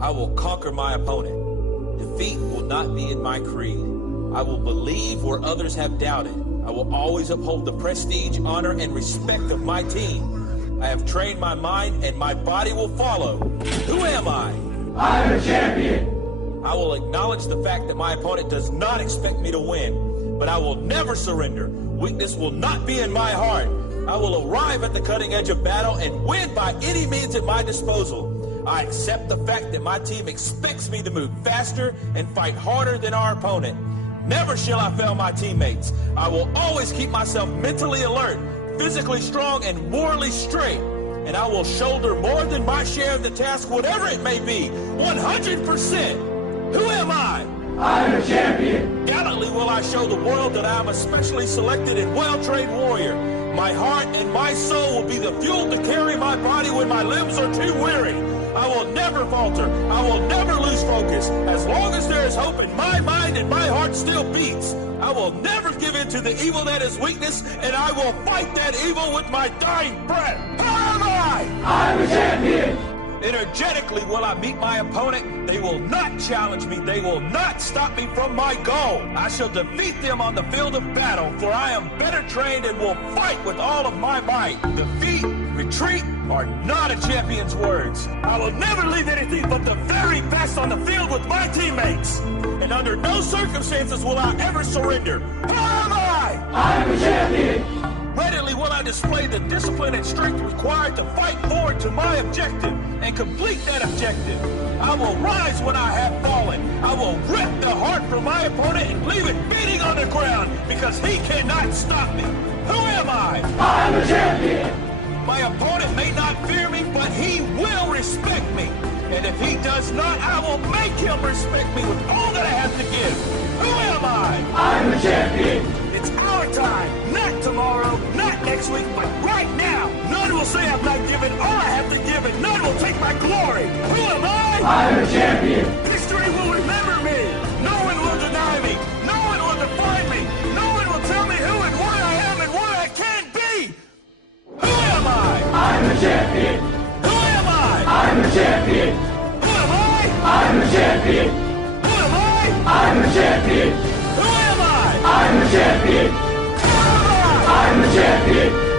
I will conquer my opponent. Defeat will not be in my creed. I will believe where others have doubted. I will always uphold the prestige, honor, and respect of my team. I have trained my mind, and my body will follow. Who am I? I'm a champion. I will acknowledge the fact that my opponent does not expect me to win, but I will never surrender. Weakness will not be in my heart. I will arrive at the cutting edge of battle and win by any means at my disposal. I accept the fact that my team expects me to move faster and fight harder than our opponent. Never shall I fail my teammates. I will always keep myself mentally alert, physically strong, and morally straight. And I will shoulder more than my share of the task, whatever it may be, 100%. Who am I? I'm a champion. Gallantly will I show the world that I am a specially selected and well-trained warrior. My heart and my soul will be the fuel to carry my body when my limbs are too weary. I will never falter. I will never lose focus. As long as there is hope in my mind and my heart still beats, I will never give in to the evil that is weakness, and I will fight that evil with my dying breath. Who am I? I'm a champion. Energetically will I meet my opponent. They will not challenge me. They will not stop me from my goal. I shall defeat them on the field of battle, for I am better trained and will fight with all of my might. Defeat, retreat are not a champion's words. I will never leave anything but the very best on the field with my teammates. And under no circumstances will I ever surrender. Who am I? I'm a champion. Readily will I display the discipline and strength required to fight forward to my objective and complete that objective. I will rise when I have fallen. I will rip the heart from my opponent and leave it beating on the ground because he cannot stop me. Who am I? I'm a champion. My opponent may not fear me, but he will respect me. And if he does not, I will make him respect me with all that I have to give. Who am I? I'm a champion. It's our time, not tomorrow, not next week, but right now. None will say I've not given all I have to give, and none will take my glory. Who am I? I'm a champion. History will remember me. No one will deny me. No one will define me. No one will tell me who and what I am and what I can be. Who am I? I'm a champion. Who am I? I'm a champion. Who am I? I'm a champion. Who am I? I'm a champion. Who am I? I'm a champion. Who am I? I'm a champion.